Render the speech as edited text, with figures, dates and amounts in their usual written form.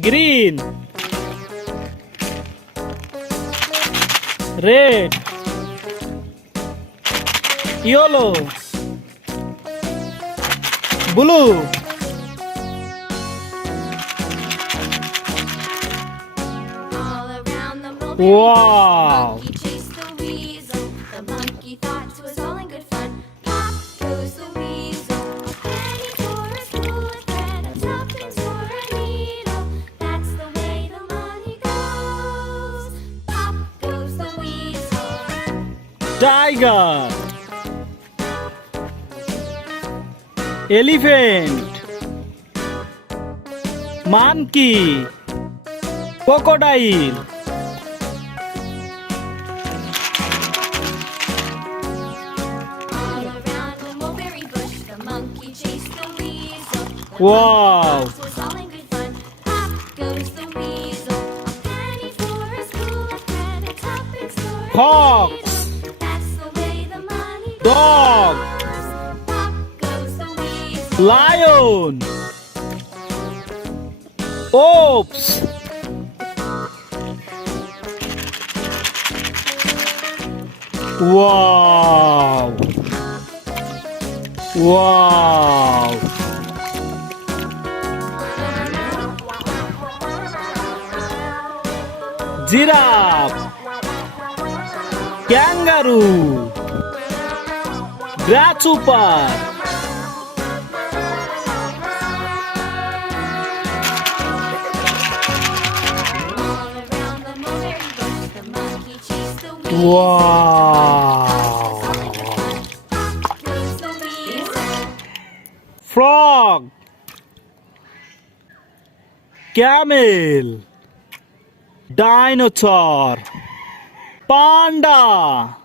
Green. Red. Yellow. Blue. All around the mulberry bush, Wow. the monkey chased the weasel. The monkey thought 'twas all in good fun. Pop goes the weasel. A penny for a spool of thread, a tuppence for a needle. That's the way the money goes. Pop goes the weasel. Tiger. Elephant. Monkey. Crocodile. All around the mulberry bush, the monkey chased the weasel. The Wow. monkey thought 'twas all in good fun. Pop goes the weasel. A penny for a spool of thread, a tuppence for a Fox. needle. That's the way the money Dog. goes. Pop goes the weasel. Lion. Ops. Wow. Wow. Giraffe. Kangaroo. Grasshopper. All around the mulberry bush, the monkey chased the weasel. Wow. Pop goes the weasel. Frog. Camel. Dinosaur. Panda.